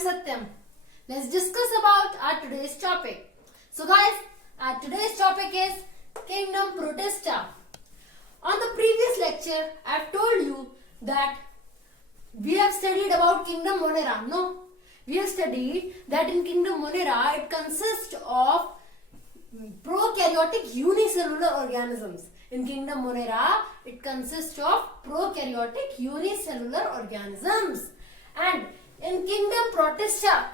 Satyam. Let's discuss about our today's topic. So guys, our today's topic is Kingdom Protista. On the previous lecture, I have told you that we have studied about Kingdom Monera. No, we have studied that in Kingdom Monera, it consists of prokaryotic unicellular organisms. In Kingdom Monera, it consists of prokaryotic unicellular organisms. And in Kingdom Protista,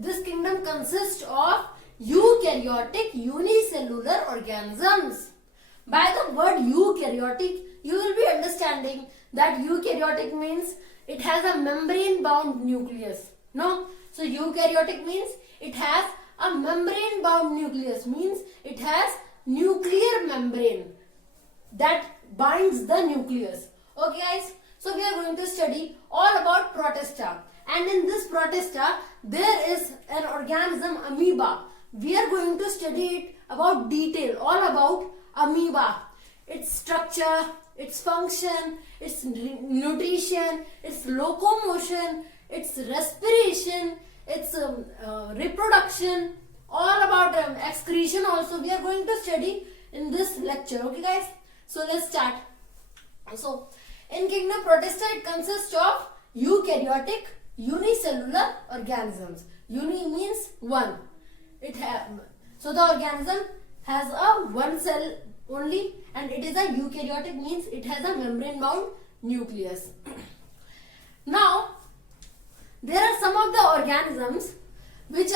this kingdom consists of eukaryotic unicellular organisms. By the word eukaryotic, you will be understanding that eukaryotic means it has a membrane-bound nucleus. No? So eukaryotic means it has a membrane-bound nucleus, means it has nuclear membrane that binds the nucleus. Okay guys, so we are going to study all about Protista. And in this Protista, there is an organism amoeba. We are going to study it about detail, all about amoeba. Its structure, its function, its nutrition, its locomotion, its respiration, its reproduction, all about excretion also we are going to study in this lecture. Okay guys, so let's start. So in Kingdom Protista, it consists of eukaryotic unicellular organisms. Uni means one. So the organism has a one cell only, and it is a eukaryotic, means it has a membrane bound nucleus. Now there are some of the organisms which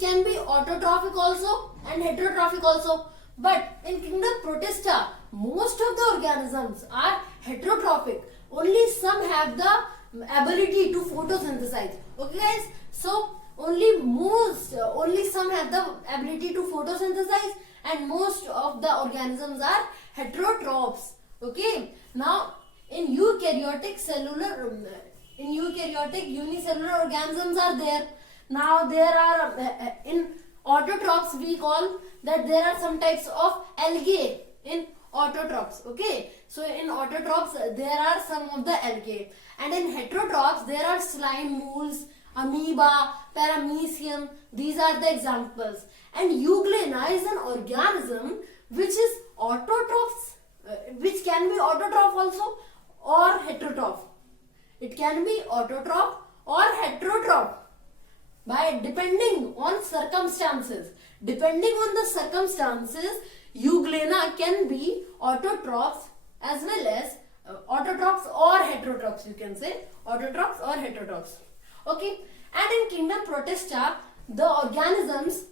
can be autotrophic also and heterotrophic also. But in Kingdom Protista, most of the organisms are heterotrophic. Only some have the ability to photosynthesize. Okay guys, so only some have the ability to photosynthesize, and most of the organisms are heterotrophs. Okay, now in eukaryotic unicellular organisms are there. Now there are in autotrophs, we call that there are some types of algae in autotrophs. Okay, so in autotrophs there are some of the algae, and in heterotrophs there are slime molds, amoeba, paramecium. These are the examples. And euglena is an organism which is autotrophs, which can be autotroph also or heterotroph. It can be autotroph or heterotroph by depending on circumstances. Depending on the circumstances, euglena can be autotrophs as well as autotrophs or heterotrophs. You can say autotrophs or heterotrophs. Okay, and in Kingdom Protista, the organisms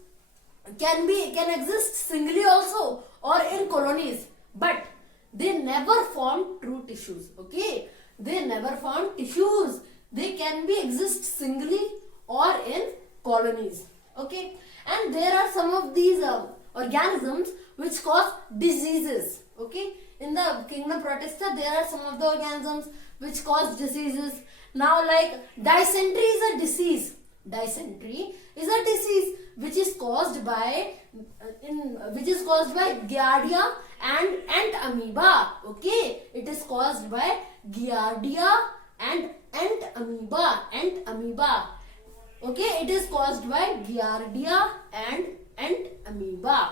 can exist singly also or in colonies, but they never form true tissues. Okay, they never form tissues. They can exist singly or in colonies. Okay, and there are some of these organisms which cause diseases. Okay, in the Kingdom Protista, there are some of the organisms which cause diseases. Now, like dysentery is a disease. Dysentery is a disease which is caused by Giardia and ant amoeba. Okay, it is caused by Giardia and ant amoeba. Okay, it is caused by Giardia and ant amoeba.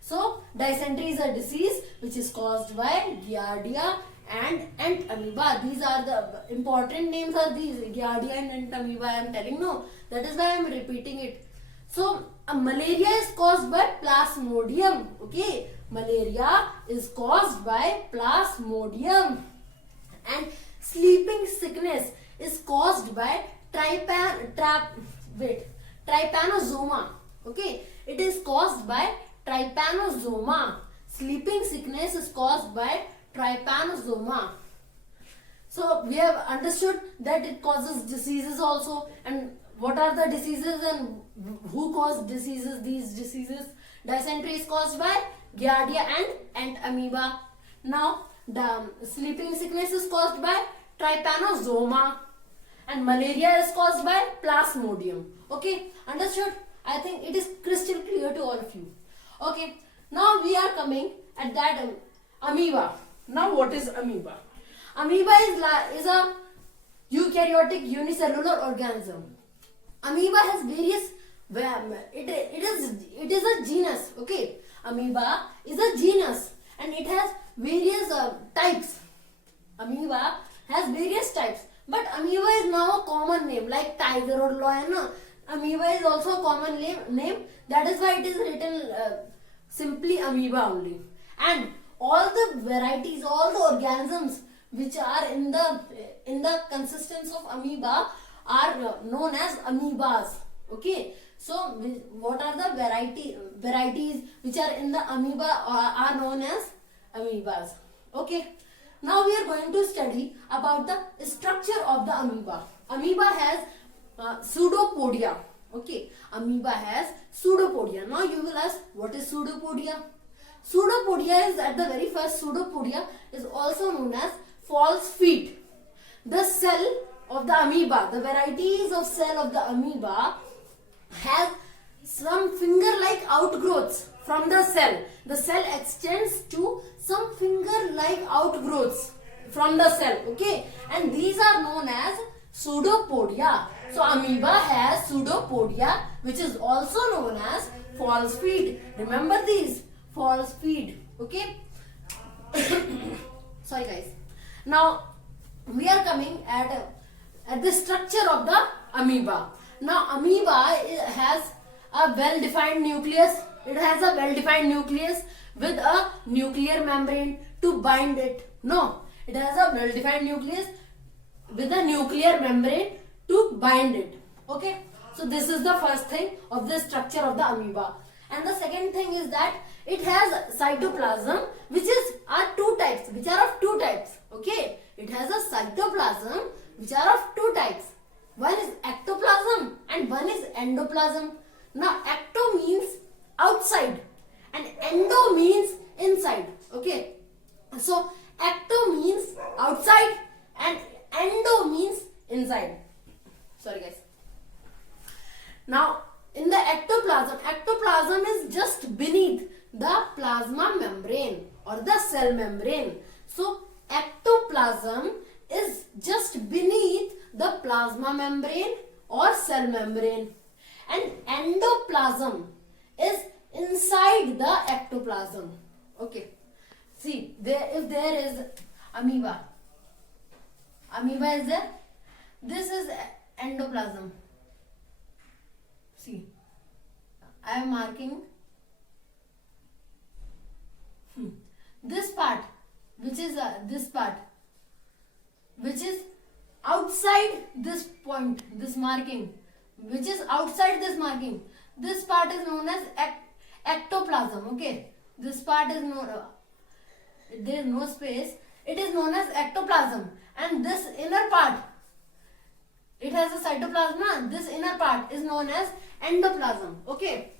So dysentery is a disease which is caused by Giardia and ant amoeba. These are the important names, are these Giardia and ant amoeba. I am telling, no, that is why I am repeating it. So malaria is caused by plasmodium. Okay, malaria is caused by plasmodium, and sleeping sickness is caused by trypanosoma. Okay, it is caused by trypanosoma. Sleeping sickness is caused by trypanosoma. So we have understood that it causes diseases also, and what are the diseases and who cause diseases? These diseases, dysentery is caused by Giardia and ant amoeba. Now the sleeping sickness is caused by trypanosoma, and malaria is caused by plasmodium. Okay, understood? I think it is crystal clear to all of you. Okay, now we are coming at that amoeba. Now what is amoeba? Amoeba is a eukaryotic unicellular organism. Amoeba has various, it is a genus, okay. Amoeba is a genus and it has various types. Amoeba has various types, but amoeba is now a common name like tiger or lion. Amoeba is also a common name. That is why it is written simply amoeba only. And all the varieties, all the organisms which are in the consistence of amoeba are known as amoebas. Okay. So what are the varieties which are in the amoeba are known as amoebas. Okay. Now we are going to study about the structure of the amoeba. Amoeba has pseudopodia. Okay. Amoeba has pseudopodia. Now you will ask, what is pseudopodia? Pseudopodia is at the very first. Pseudopodia is also known as false feet. The cell of the amoeba, the varieties of cell of the amoeba have some finger-like outgrowths from the cell. The cell extends to some finger-like outgrowths from the cell. Okay, and these are known as pseudopodia. So amoeba has pseudopodia, which is also known as false feet. Remember these, false feet. Okay. Sorry guys. Now we are coming at the structure of the amoeba. Now amoeba has a well-defined nucleus. It has a well-defined nucleus with a nuclear membrane to bind it. No, it has a well-defined nucleus with a nuclear membrane to bind it. Okay. So this is the first thing of the structure of the amoeba. And the second thing is that it has cytoplasm, which are of two types. Okay. It has a cytoplasm which are of two types. One is ectoplasm and one is endoplasm. Now ecto means outside and endo means inside. Okay. So ecto means outside and endo means inside. Sorry guys. Now in the ectoplasm is just beneath the plasma membrane or the cell membrane. So ectoplasm is just beneath the plasma membrane or cell membrane, and endoplasm is inside the ectoplasm. Okay. See, if there is amoeba is there. This is endoplasm. See, I am marking this part, which is this part, which is outside this point, this marking, which is outside this marking. This part is known as ectoplasm. Okay, this part is there is no space. It is known as ectoplasm, and this inner part, it has a cytoplasm. This inner part is known as endoplasm. Okay,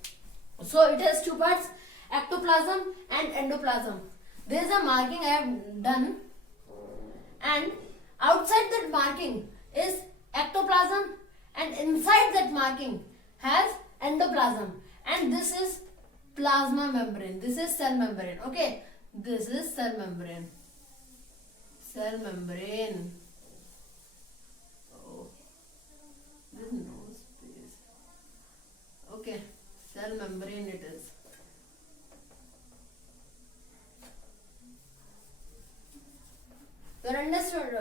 so it has two parts, ectoplasm and endoplasm. There is a marking I have done, and outside that marking is ectoplasm, and inside that marking has endoplasm, and this is plasma membrane. This is cell membrane. Okay, this is cell membrane. Cell membrane. Oh, there is no space. Okay, cell membrane it is. You are understood?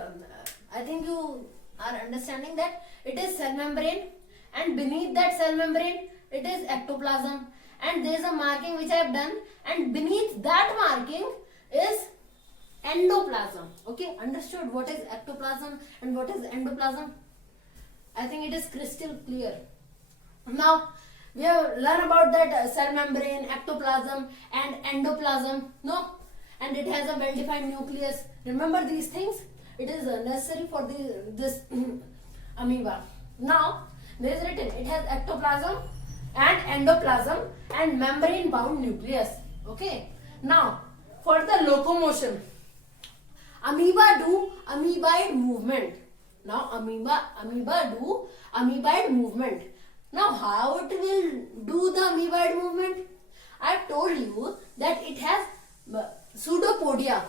I think you are understanding that it is cell membrane, and beneath that cell membrane it is ectoplasm, and there is a marking which I have done, and beneath that marking is endoplasm. Okay, understood what is ectoplasm and what is endoplasm? I think it is crystal clear. Now we have learned about that cell membrane, ectoplasm and endoplasm. No, and it has a well-defined nucleus. Remember these things. It is necessary for this amoeba. Now there is written it has ectoplasm and endoplasm and membrane-bound nucleus. Okay. Now for the locomotion, amoeba do amoeboid movement. Now amoeba do amoeboid movement. Now how it will do the amoeboid movement? I have told you that it has pseudopodia.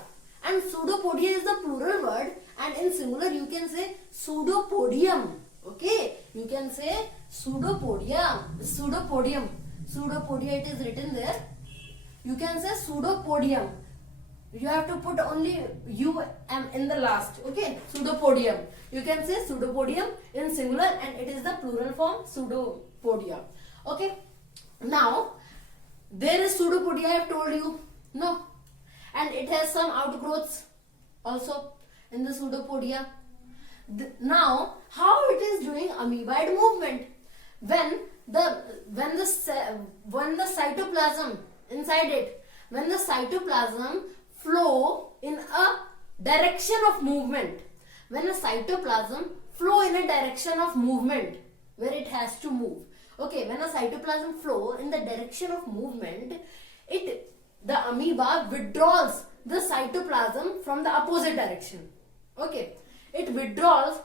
And pseudopodia is the plural word, and in singular you can say pseudopodium. Okay, you can say pseudopodium. Pseudopodia, it is written there. You can say pseudopodium. You have to put only U-M in the last. Okay, pseudopodium. You can say pseudopodium in singular, and it is the plural form pseudopodia. Okay, now there is pseudopodia, I have told you. No, and it has some outgrowths also in the pseudopodia. Now, how it is doing amoeboid movement? When the cytoplasm inside it, when the cytoplasm flow in a direction of movement, when a cytoplasm flow in a direction of movement where it has to move. Okay, when a cytoplasm flow in the direction of movement, the amoeba withdraws the cytoplasm from the opposite direction. Okay, it withdraws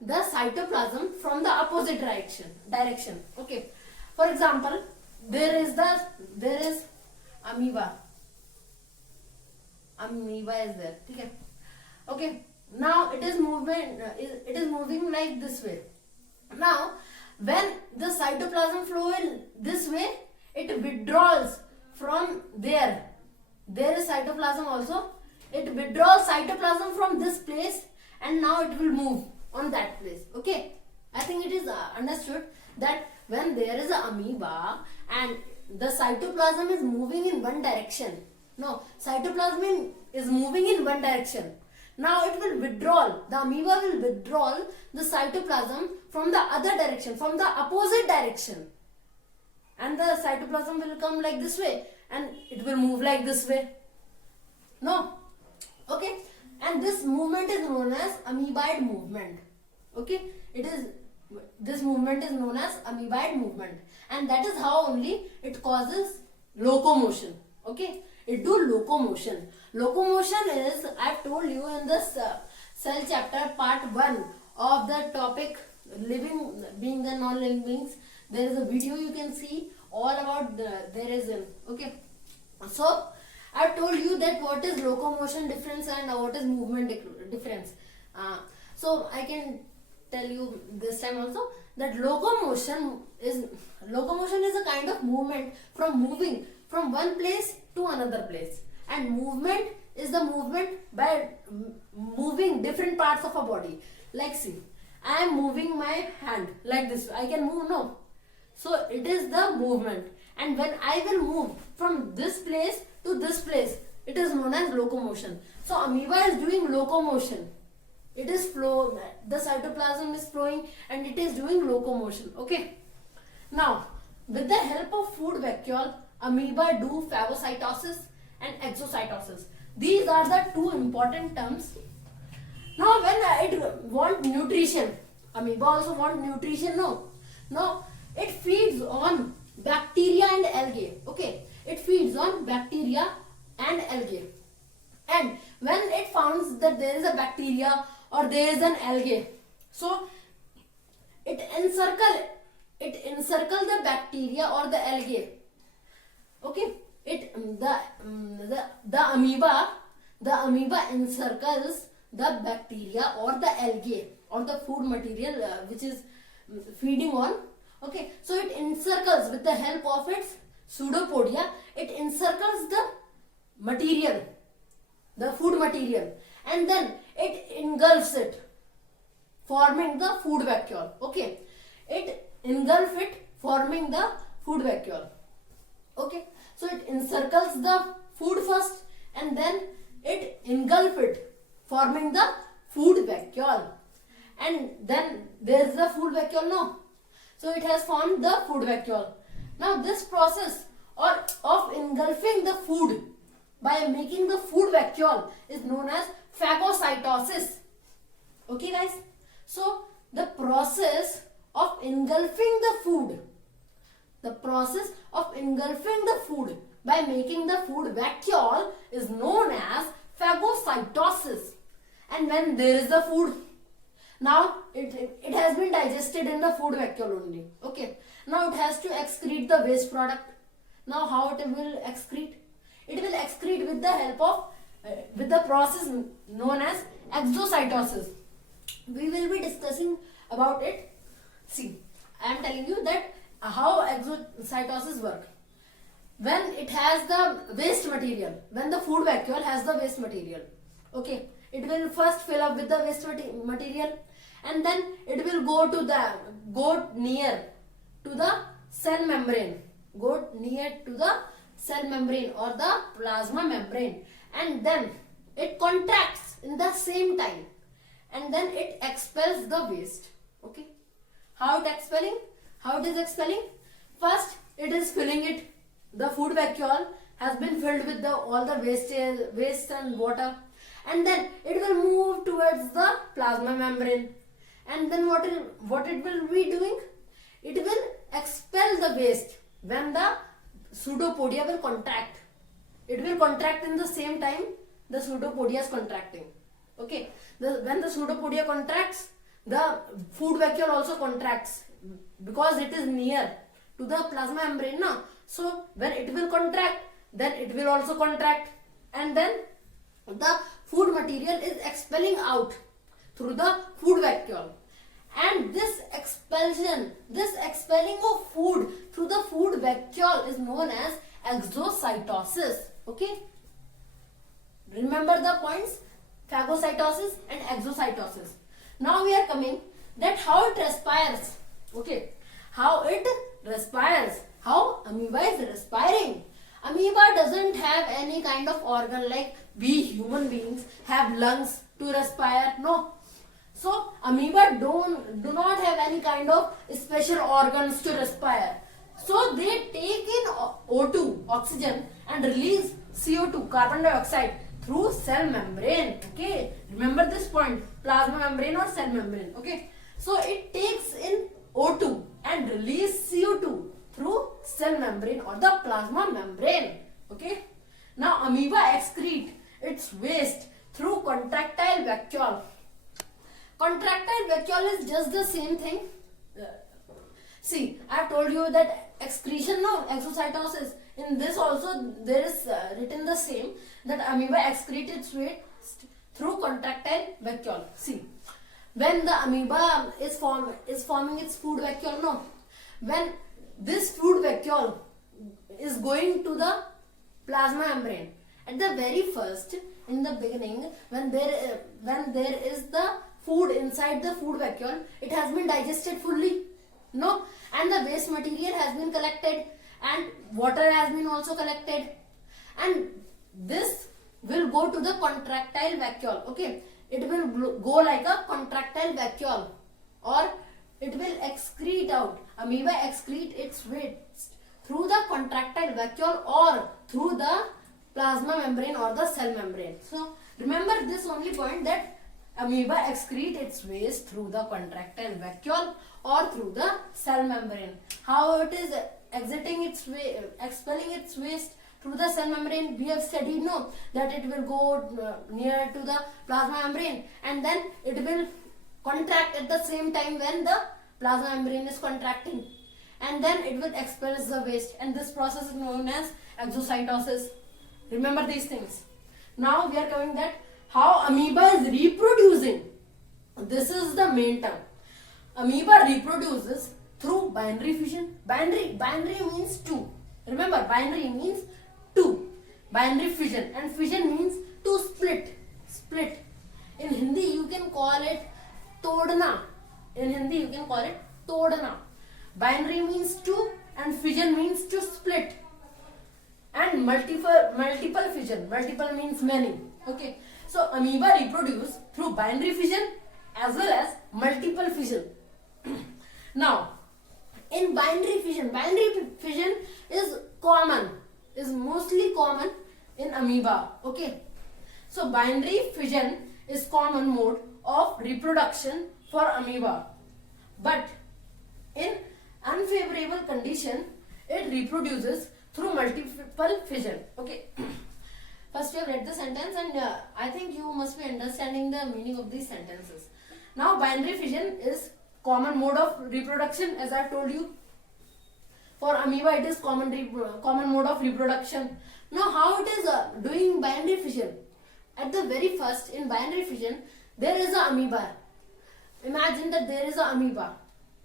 the cytoplasm from the opposite direction. Okay, for example, there is amoeba is there. Okay, now it is moving like this way. Now when the cytoplasm flow in this way, it withdraws from there is cytoplasm also. It withdraws cytoplasm from this place, and now it will move on that place. Okay, I think it is understood that when there is an amoeba and the cytoplasm is moving in one direction. No, cytoplasm is moving in one direction. Now it will withdraw, the amoeba will withdraw the cytoplasm from the other direction, from the opposite direction. And the cytoplasm will come like this way, and it will move like this way. No? Okay? And this movement is known as amoeboid movement. Okay? This movement is known as amoeboid movement. And that is how only it causes locomotion. Okay? It do locomotion. Locomotion is, I have told you in this cell chapter part 1 of the topic living beings and non-living beings. There is a video you can see all about okay. So I have told you that what is locomotion difference and what is movement difference. So I can tell you this time also that locomotion is a kind of movement moving from one place to another place, and movement is the movement by moving different parts of a body. Like see, I am moving my hand like this. I can move, no? So it is the movement, and when I will move from this place to this place, it is known as locomotion. So amoeba is doing locomotion. It is flow. The cytoplasm is flowing, and it is doing locomotion. Okay. Now, with the help of food vacuole, amoeba do phagocytosis and exocytosis. These are the two important terms. Now, when it want nutrition, amoeba also want nutrition. No, it feeds on bacteria and algae. Okay, it feeds on bacteria and algae. And when it finds that there is a bacteria or there is an algae, so it encircle the bacteria or the algae. Okay, the amoeba encircles the bacteria or the algae or the food material which is feeding on. Okay, so it encircles with the help of its pseudopodia. It encircles the material, the food material, and then it engulfs it, forming the food vacuole. Okay, it engulfs it, forming the food vacuole. Okay, so it encircles the food first, and then it engulfs it, forming the food vacuole. And then there is the food vacuole. No, so it has formed the food vacuole. Now this process of engulfing the food by making the food vacuole is known as phagocytosis. Okay guys, so the process of engulfing the food by making the food vacuole is known as phagocytosis. And when there is the food, now it has been digested in the food vacuole only. Okay, now it has to excrete the waste product. Now how it will excrete? It will excrete with the help of with the process known as exocytosis. We will be discussing about it. See, I am telling you that how exocytosis work. When it has the waste material, when the food vacuole has the waste material, okay, it will first fill up with the waste material, and then it will go near to the cell membrane, go near to the cell membrane or the plasma membrane, and then it contracts in the same time, and then it expels the waste. Okay, how it is expelling? First it is filling it. The food vacuole has been filled with all the waste and water, and then it will move towards the plasma membrane, and then what it will be doing? It will expel the waste when the pseudopodia will contract. It will contract in the same time the pseudopodia is contracting. Okay, when the pseudopodia contracts, the food vacuole also contracts because it is near to the plasma membrane now. So when it will contract, then it will also contract, and then the food material is expelling out through the food vacuole. And this expelling of food through the food vacuole is known as exocytosis. Okay, remember the points: phagocytosis and exocytosis. Now we are coming that how it respires. Okay, how it respires, how amoeba is respiring. Amoeba doesn't have any kind of organ like we human beings have lungs to respire. No. So amoeba do not have any kind of special organs to respire. So they take in O2, oxygen, and release CO2, carbon dioxide, through cell membrane. Okay, remember this point: plasma membrane or cell membrane. Okay, so it takes in O2 and release CO2 through cell membrane or the plasma membrane. Okay, now amoeba excrete its waste through contractile vacuole. Contractile vacuole is just the same thing. See, I have told you that excretion, no, exocytosis. In this also there is written the same, that amoeba excrete its waste through contractile vacuole. See, when the amoeba is forming its food vacuole, no, when this food vacuole is going to the plasma membrane, at the very first, in the beginning, when there is the food inside the food vacuole, it has been digested fully, no, and the waste material has been collected, and water has been also collected, and this will go to the contractile vacuole. Okay, it will go like a contractile vacuole, or it will excrete out. Amoeba excrete its waste through the contractile vacuole or through the plasma membrane or the cell membrane. So remember this only point, that amoeba excrete its waste through the contractile vacuole or through the cell membrane. How it is expelling its waste through the cell membrane, we have studied, no, that it will go near to the plasma membrane, and then it will contract at the same time when the plasma membrane is contracting, and then it will expel the waste, and this process is known as exocytosis. Remember these things. Now we are coming that how amoeba is reproducing. This is the main term. Amoeba reproduces through binary fission. Binary means two. Remember, binary means two. Binary fission, and fission means to split. In Hindi you can call it todna. Binary means two and fission means to split. And multiple fission. Multiple means many. Okay. So amoeba reproduce through binary fission as well as multiple fission. Now, in binary fission is mostly common in amoeba. Okay. So binary fission is common mode of reproduction for amoeba, but in unfavorable condition it reproduces through multiple fission. Okay. First we have read the sentence, and I think you must be understanding the meaning of these sentences. Now binary fission is common mode of reproduction, as I have told you. For amoeba, it is common mode of reproduction. Now, how it is doing binary fission? At the very first, in binary fission, there is a amoeba. Imagine that there is a amoeba.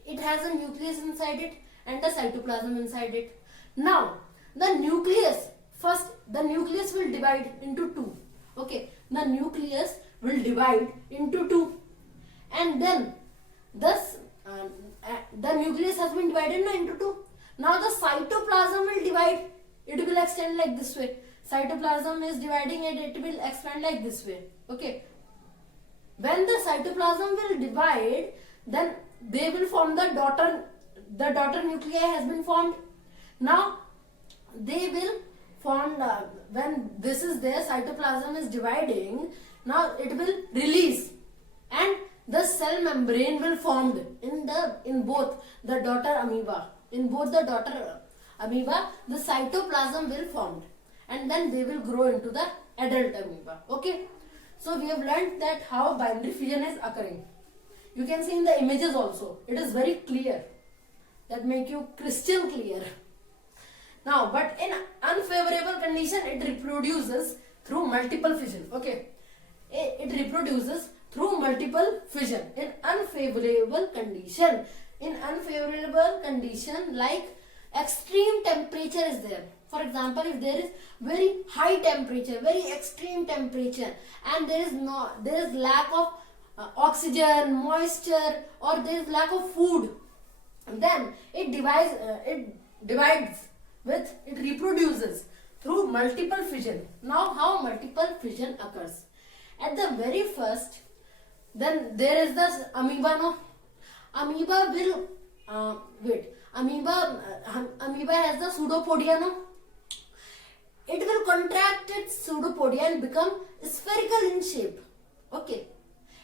It has a nucleus inside it and a cytoplasm inside it. Now, the nucleus will divide into two. Okay, the nucleus will divide into two, and then thus the nucleus has been divided into two. Now the cytoplasm will divide. It will extend like this way. Cytoplasm is dividing and it will expand like this way. Okay. When the cytoplasm will divide, then they will form the daughter nuclei has been formed. Now they will form when this is there, cytoplasm is dividing. Now it will release, and the cell membrane will formed in both the daughter amoeba. In both the daughter amoeba, the cytoplasm will formed, and then they will grow into the adult amoeba. Okay. So we have learned that how binary fission is occurring. You can see in the images also. It is very clear. That make you crystal clear. Now, but in unfavorable condition, it reproduces through multiple fission. Okay. It reproduces through multiple fission. In unfavorable condition, like extreme temperature is there. For example, if there is very high temperature, very extreme temperature, and there is lack of oxygen, moisture, or there is lack of food, then it reproduces through multiple fission. Now, how multiple fission occurs? At the very first, then there is the amoeba. No, amoeba will amoeba has the pseudopodia. No, it will contract its pseudopodia and become spherical in shape. Okay,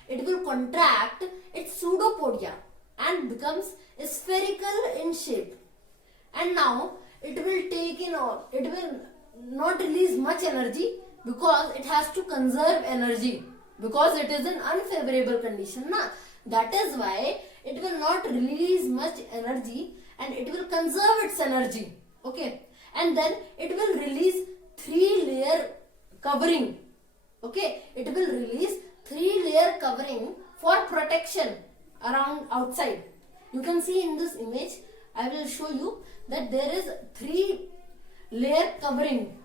it will contract its pseudopodia and becomes spherical in shape. And now it will not release much energy because it has to conserve energy, because it is in unfavorable condition. That is why it will not release much energy and it will conserve its energy. Okay, and then it will release 3-layer covering. Okay, it will release 3-layer covering for protection around outside. You can see in this image, I will show you that there is 3-layer covering,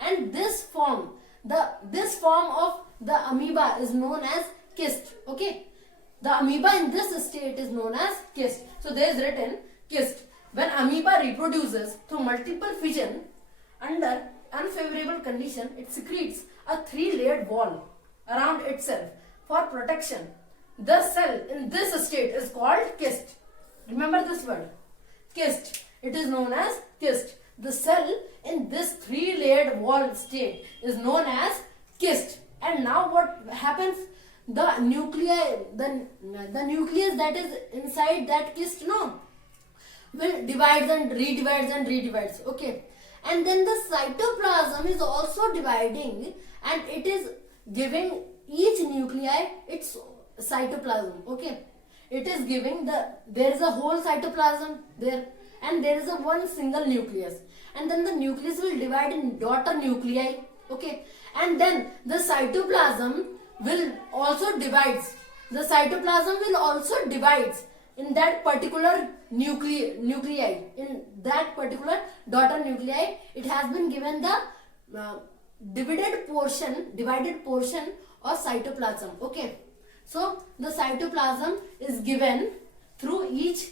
and this form of the amoeba is known as cyst. Okay, the amoeba in this state is known as cyst. So there is written cyst. When amoeba reproduces through multiple fission under unfavorable condition, it secretes a 3-layered wall around itself for protection. The cell in this state is called cyst. Remember this word, cyst. It is known as cyst. The cell in this 3-layered wall state is known as cyst. And now what happens? The nucleus that is inside that cyst, will divides and redivides. Okay, and then the cytoplasm is also dividing, and it is giving each nuclei its cytoplasm. Okay, it is giving there is a whole cytoplasm there, and there is a one single nucleus, and then the nucleus will divide in daughter nuclei. Okay, and then the cytoplasm will also divides. The cytoplasm will also divides in that particular nuclei. In that particular daughter nuclei, it has been given the divided portion of cytoplasm. Okay, so the cytoplasm is given through each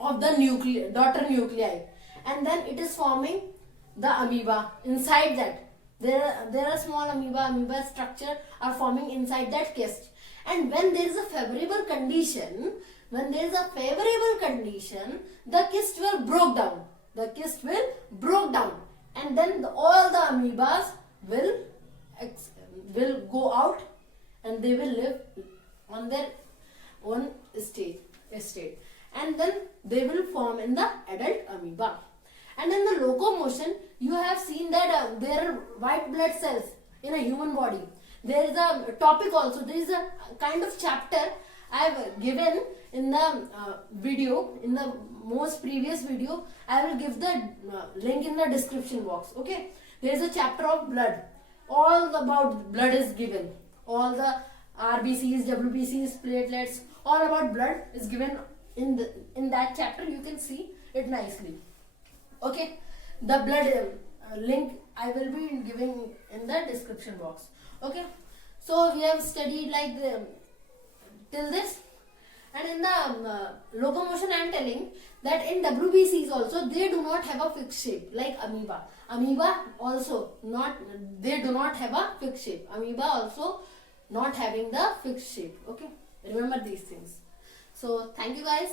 of the daughter nuclei, and then it is forming the amoeba. Inside that there are small amoeba structure are forming inside that cyst. And when there is a favorable condition, the cyst will broke down. And then all the amoebas will go out, and they will live on their own state, and then they will form in the adult amoeba. And in the locomotion, you have seen that there are white blood cells in a human body. There is a topic also. There is a kind of chapter I have given in the video, in most previous video, I will give the link in the description box. Okay, there is a chapter of blood. All about blood is given. All the RBCs, WBCs, platelets, all about blood is given in that chapter. You can see it nicely. Okay, the blood link I will be giving in the description box. Okay, so we have studied like till this, and in the locomotion I am telling that in WBCs also they do not have a fixed shape like amoeba. Amoeba also they do not have a fixed shape. Amoeba also not having the fixed shape. Okay, remember these things. So thank you guys.